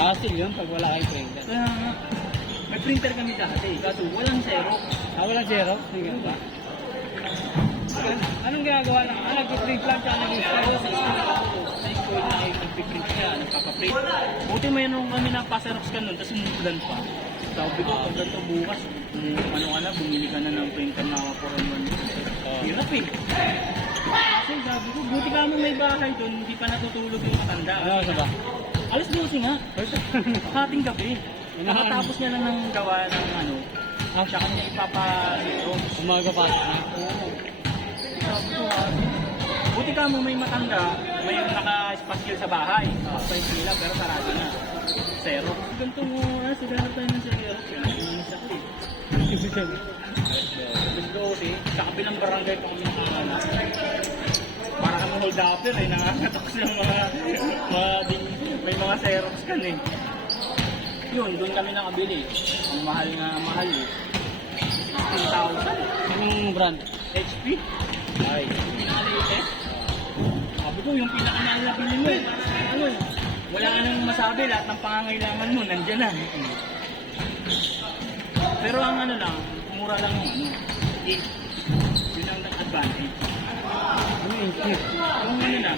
Hassle yun pag wala kayong printer. Kaya nga, may printer kami dati, kaso walang zero. Walang zero? Hindi ganun ba? Anong ginagawa lang? Nag-print lang siya, nag-install. Sa school na ay nagpiprint siya, nagpapaprint. Buti mayroon kami na paserox ka nun, tapos sinusulan pa. Sabi ko, pag ganito bukas, ano ka na, bumili ka na ng printer na 4-in-1. Hirap eh. Kasi sabi ko, buti ka mo may bahay doon, hindi pa natutulog yung matanda. Ano sa ba? Alas 12 nga. Hating gabi. Nakatapos niya lang ng gawa ng ano, siya kanya ipapa-zero. Umaga pa na. Oo. Sabi ko, buti ka mo may matanda, may naka-spasyal sa bahay. Naka-space nila, pero sarado na. Zero. Ganito mo, sigara tayo ng zero. Ano sa ito eh. Gusto ko sa kabilang barangay pa kami nakakala. Para kami hold upper eh, nakakatok ng may mga Xerox kan eh. Yun, doon kami nakabili. Ang mahal nga mahal eh. 15,000. Anong brand? HP. Ay, pinaka-latest. Sabi ko, yung pinaka-mahal na bili mo eh. Ano eh, wala ka nang masabi, lahat ng pangangailangan mo, nandyan na. Pero ang ano lang, mura lang yung ano. Yun ang advantage. Ano yung chip? Yung ano na,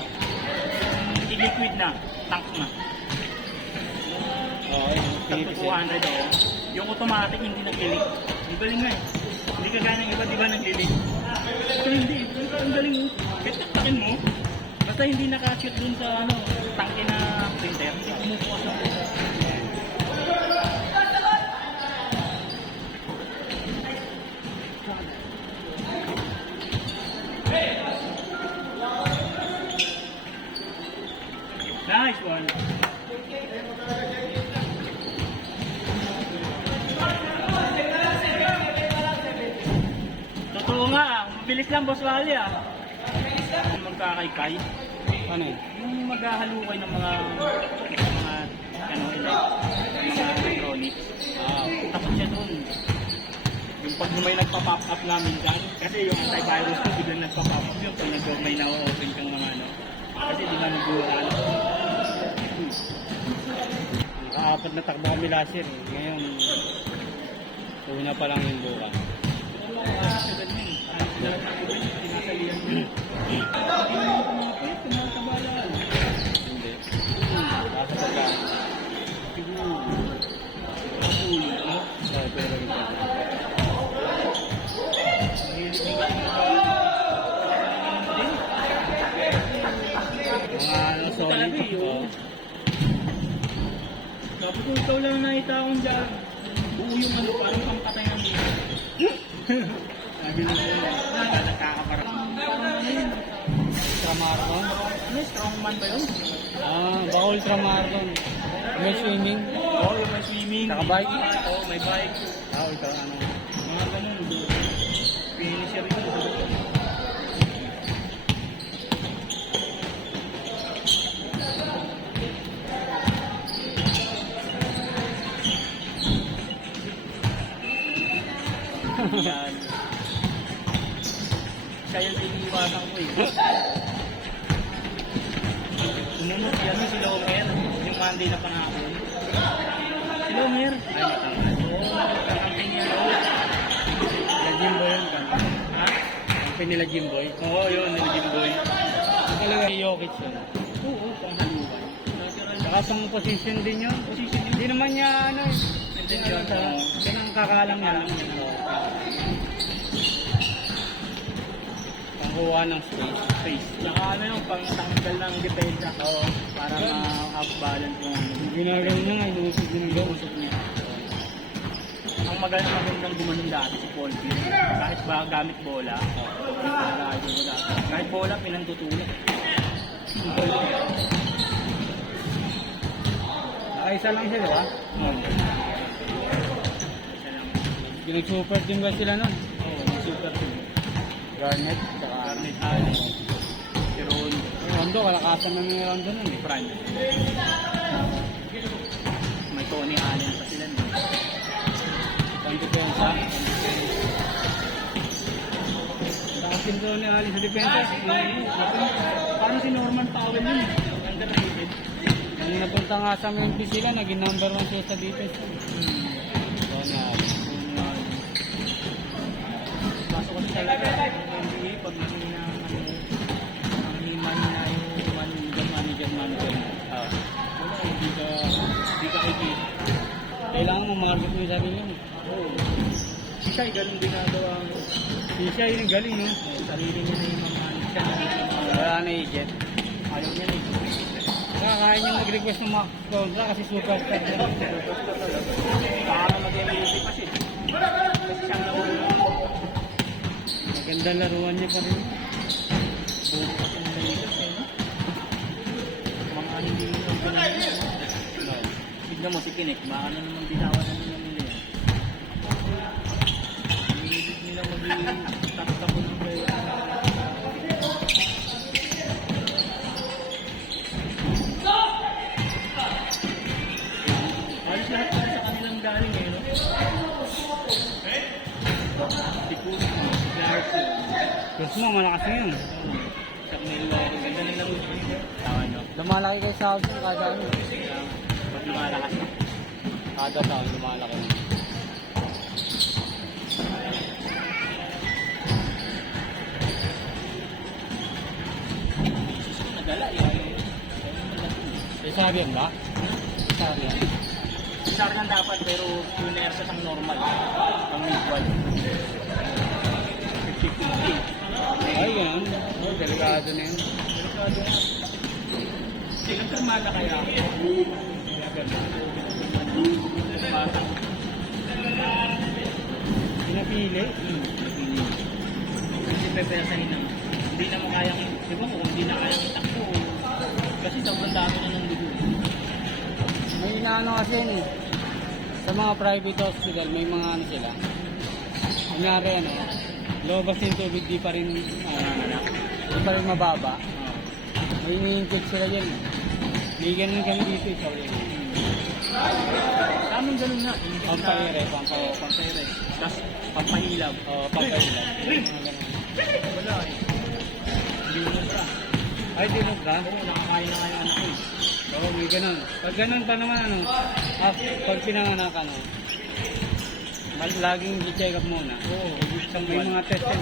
yung i-liquid na, tank na. Oo, yung Tapos 200 ako. Yung automatic hindi nag-leak. Ang galing nga eh. Hindi ka gana ng iba, di ba nag-leak? Ito hindi. Ang galing mo. Kahit taktakin mo, basta hindi nakashoot dun sa ano, tangke na printer, hindi kumukuha sa printer. Nice one. Totoo nga, mabilis lang boss Wally ah. Magkakaykay. Ano yun? Yung maghahalukay ng mga ano, electronics. Tapos siya doon. Yung pag may nagpa-pop up namin dyan, kasi yung antivirus ko biglang nagpa-pop up yun pag may na-open kang mga ano. Kasi di ba nag-uwan? Apat na takbo kami last year. Ngayon, una pa lang yung bukas. Hindi. Basta pagka. Pero ito. Mga ano, solid. Sabi ko, ikaw lang nakita akong dyan. Buo yung ano, parang pampatay ng dito. Sabi nung nakakaparang. Parang ano yun? Ultramarathon? Ano, strongman ba yun? Baka ultramarathon. May swimming. Oo, yung may swimming. Saka bike? Oo, may bike. Ito ano. Mga ganun. Finisher yun. Yan. Kaya iniiwasan ko eh. Sumunod yan si Lomer, yung Monday na pangako. Si Lomer. Oo, kakamping niya. La Jimboy yun. Ha? Kampin nila Jimboy. Oo, yun, yung Jimboy. Ito talaga yung Jokic yun. Oo, panghaluan. Saka pang position din yun. Position yun. Hindi naman niya ano eh. Hindi yun. Pinangkakalang niya lang. Pangkuha ng space. Saka ano yung pang-tanggal ng depensa ko para ma-half-balance yung Ginagawa niya nga, inuusog din ng usok niya. Ang magandang gumanon dati si Paul Pierce. Kahit ba gamit bola, kahit bola pinantutulog. Nakaisa lang siya, di ba? Pinag-super team ba sila nun? Oo, super team. Garnet, saka Garnet Allen, si Ron, Rondo, kalakasan na ni Rondo nun eh. Fran. May Tony Allen pa sila nun. Pang-depensa. Nakasin ko ni Ali sa depensa. Parang si Norman Powell yun. Underrated. Nung napunta nga sa Memphis sila, naging number 1 sila sa defense. Ronaldo. Pasok kasi talaga yung NBA pag mahina ang himahina yung manager. Ah. Wala, hindi ka kikita. Kailangan mo market mo yung sarili mo. Oo. Si Shai, ganun ginagawa mo. Si siya yung galing, no? Sarili niya na yung mga siya. Wala na agent. Ayaw niya na ito. Kaya niya mag-request ng mga kontra kasi superstar na. Para mag-MVP pa siya. Kasi siyang naulong. Magandang laruan niya pa rin. Puro kasi ang Lakers eh, no? Mga hindi yung pinag Tignan mo si Kinek, maano naman binawan na nila nila yan. Hindi nila mag-tapos ng player. Ayos lahat para sa kanilang galing eh, no? Si Kuzma, si Clarkson, Gusto mo, malakas na yun. Samuel Lawrence, ganda ng laro niya. Tama nyo? Lumalaki kay Samsung kada ano. Pag lumalakas na. Kada taon lumalaki na. Nagala, eh. Sabi yan ba? Sabi yan. Sarang dapat pero tuner sa normal. Ang usual. 50-50. Ay, ganun. Oh, delikado na yun. Delikado na. Silang termana kaya. Matang. Pinapili. Kasi pepesahin na. Hindi na makayang, di ba kung hindi na kayang itakbo. Kasi sobrang dami na ng dugo. May inaano kasi yun eh. Sa mga private hospital, may mga ano sila. Kunyari ano, lobas yung tubig, di pa rin mababa. May ini-inject sila dyan. May ganun kami dito eh, sabi. Sa amin ganun nga. Pampaire. Pampaire. Tapos pampahilab. Oo, pampaire. Mga ganun. Wala eh. Hindi mo na. Ay, dinog ka? Oo, nakakain na kayo anak ko eh. Oo, may ganun. Pag ganun pa naman ano, pag pinanganak ano, laging i-check up muna. Oo, May mga test yan.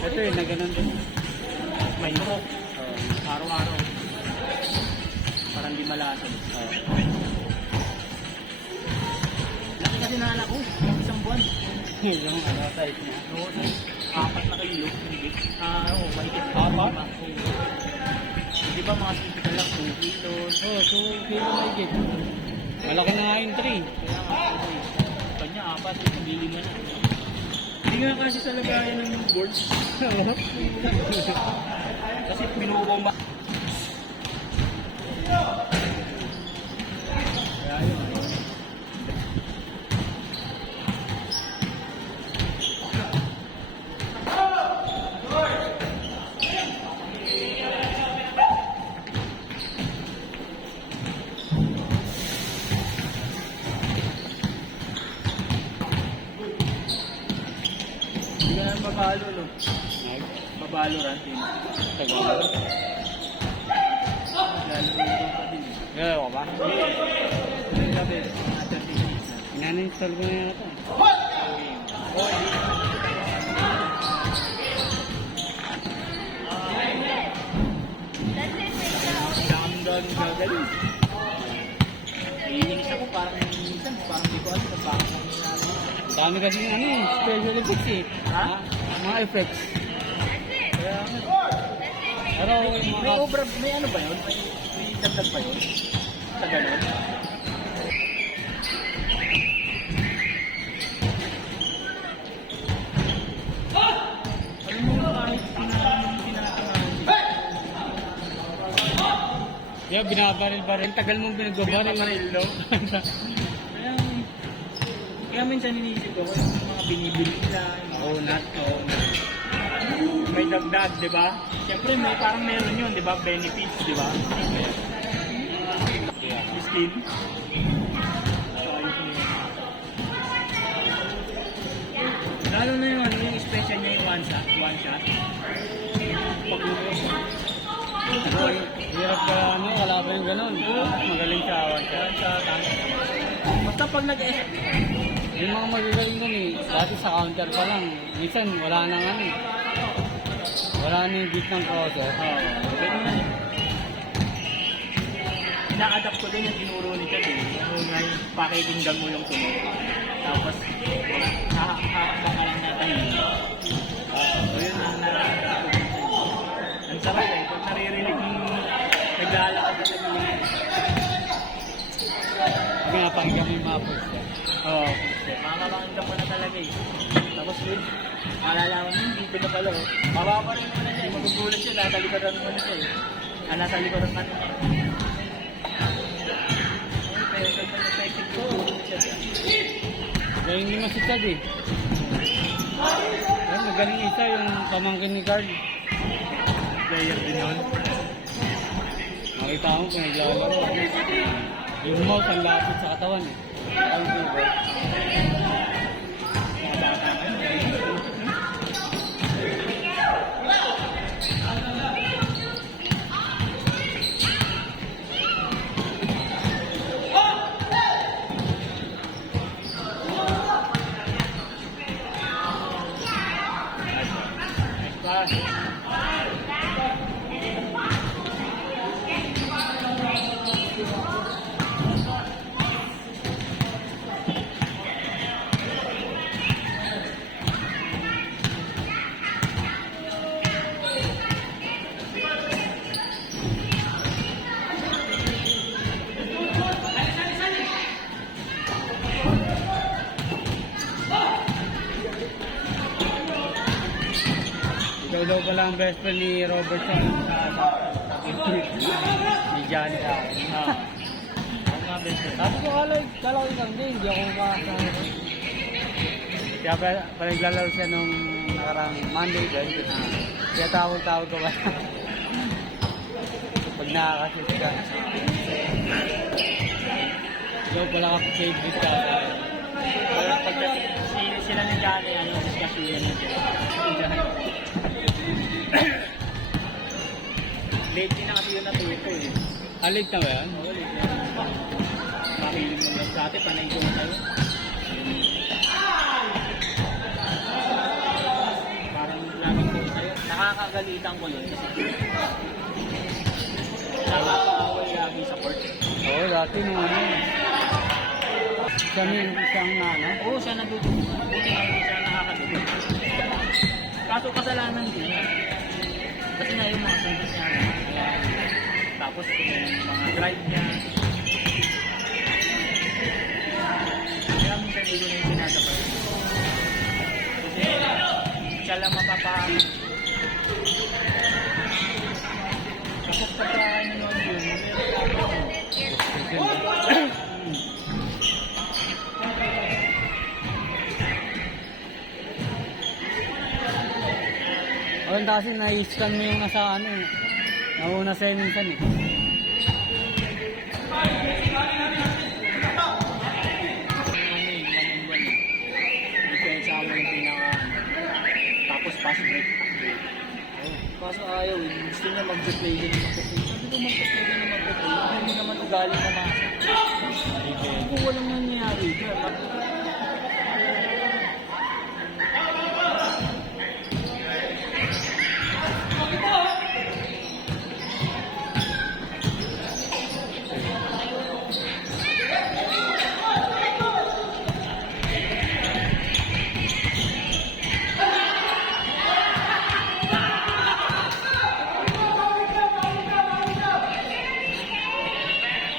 Ito eh, na ganun din. may rock. Araw-araw. Parang di malasag. Laki kasi na anak ko. Isang buwan. Yung ano, size niya. Oo, 4 na kilo. Hindi. Oo, mahigit. 4? Di ba mga typical lang 2 kilos. Oo, 2 kilo na higit. Malaki na nga yung 3. Kaya nga, kanya 4. Bili mo na. Hindi nga kasi sa lagayan ng boards. Kasi pinubomba. Kaya yun. Hindi ka na mabalo, no? Mabalo rin. Tagal. Lalo rin pa din. Galaw ka ba? Ang gabi, after 3 days na. Ina-install ko na yan ito. Daming gagaling. Naiinis ako parang minsan, parang di ko alam kung bakit ang nangyari. Ang dami kasi ano eh, special effects eh. Ha? Mga effects. Kaya nga. Pero yung May mga... obra, may ano ba yun? May dagdag ba yun? Sa ganun? Alam mo kahit tinatangahan sila. Yeah, binabaril-baril. Tagal mong pinagbabaril. no? Kaya minsan iniisip ko, yung mga binibili nila, yung mga Unat. may dagdag, di ba? Siyempre, may parang meron yun, di ba? Benefits, di ba? Still. So, ayos na yun. Lalo na yung, ano, yung special niya yung one shot. Pag-uwi. Mahirap ka ano, wala pa yung ganun. Magaling sa awan siya. Basta pag Yung mga magagaling dun eh, dati sa counter pa lang. Minsan wala nang ano eh. Wala na yung beat ng crosser. ganun na eh. Ina-adapt ko din yung tinuro ni Chad eh. Yung nga yung pakikinggan mo yung tunog. Tapos, baka lang natahin. So yun ang ang sarap eh. Pag naririnig yung naglalakad sa mga Pinapakinggan mo yung mga post ka. Oo. Makakapakinggan mo na talaga eh. Tapos yun, malalaman mo, dito na pala oh. Mababa rin mo na siya. Magugulat siya, nasa likodan mo na siya eh. Nasa likodan ka na niya. Pero pag effective ko, siya. Kaya hindi mo si Chad eh. Ay, magaling isa yung pamangkin ni Carl. Player din yun. Makita mo kung naglalaro. Yung mouse ang lapit sa katawan eh. Ang keyboard. Mga bata ka yun. Ikaw daw pala ang best friend ni Robert sa ni Johnny sa akin. Ang mga best friend. Sabi ko kala ko isang day, hindi ako makasama. Kaya pala naglalaro siya nung nakarang Monday guys. Kaya tawag-tawag ko ba? Pag nakakasit ka. Ikaw pala ka-favorite ka. Pero pag sila ni Johnny, ano, discussion na sila. Late din na kasi yun natuto eh. Late na ba yan? Oo, late na. Makilig mo lang sa atin, panay ko na tayo. Parang laging ko sa'yo. Nakakagalitan ko yun kasi nakakaaway lagi sa court. Oo, dati nung ano. Isang na ano. Oo, siya nadudugo. Buti nga hindi siya nakakadugo. Kaso kasalanan din niya. Kasi nga yung mga service niya. Tapos yung mga drive niya. Kaya minsan hindi ko na yung sinasabay. Kasi siya lang mapapahamin. Kapag pagkain nyo yun, Maganda kasi na-scan mo yung nasa ano eh. Nauna sa'yo minsan eh. Depensa mo yung pinaka tapos pass break. Kaso ayaw eh. Gusto niya mag-play din ng mag-play. Sabi ko mag-play din ng mag-play. Hindi naman ugali pumasok. Kung walang nangyayari dyan.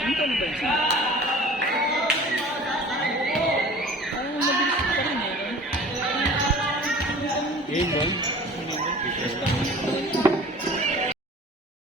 Dito na ba yun? Parang mabilis pa rin eh. Game boy. Basta